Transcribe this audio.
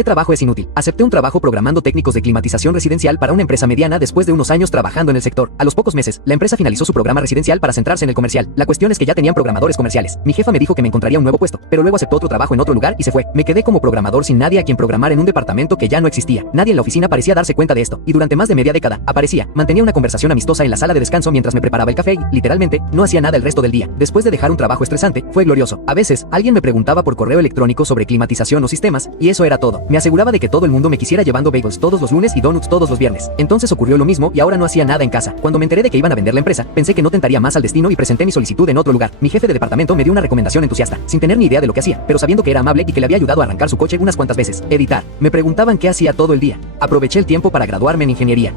¿Qué trabajo es inútil? Acepté un trabajo programando técnicos de climatización residencial para una empresa mediana después de unos años trabajando en el sector. A los pocos meses, la empresa finalizó su programa residencial para centrarse en el comercial. La cuestión es que ya tenían programadores comerciales. Mi jefa me dijo que me encontraría un nuevo puesto, pero luego aceptó otro trabajo en otro lugar y se fue. Me quedé como programador sin nadie a quien programar en un departamento que ya no existía. Nadie en la oficina parecía darse cuenta de esto, y durante más de media década, mantenía una conversación amistosa en la sala de descanso mientras me preparaba el café y, literalmente, no hacía nada el resto del día. Después de dejar un trabajo estresante, fue glorioso. A veces, alguien me preguntaba por correo electrónico sobre climatización o sistemas, y eso era todo. Me aseguraba de que todo el mundo me quisiera llevando bagels todos los lunes y donuts todos los viernes. Entonces ocurrió lo mismo y ahora no hacía nada en casa. Cuando me enteré de que iban a vender la empresa, pensé que no tentaría más al destino y presenté mi solicitud en otro lugar. Mi jefe de departamento me dio una recomendación entusiasta, sin tener ni idea de lo que hacía, pero sabiendo que era amable y que le había ayudado a arrancar su coche unas cuantas veces. Editar. Me preguntaban qué hacía todo el día. Aproveché el tiempo para graduarme en ingeniería.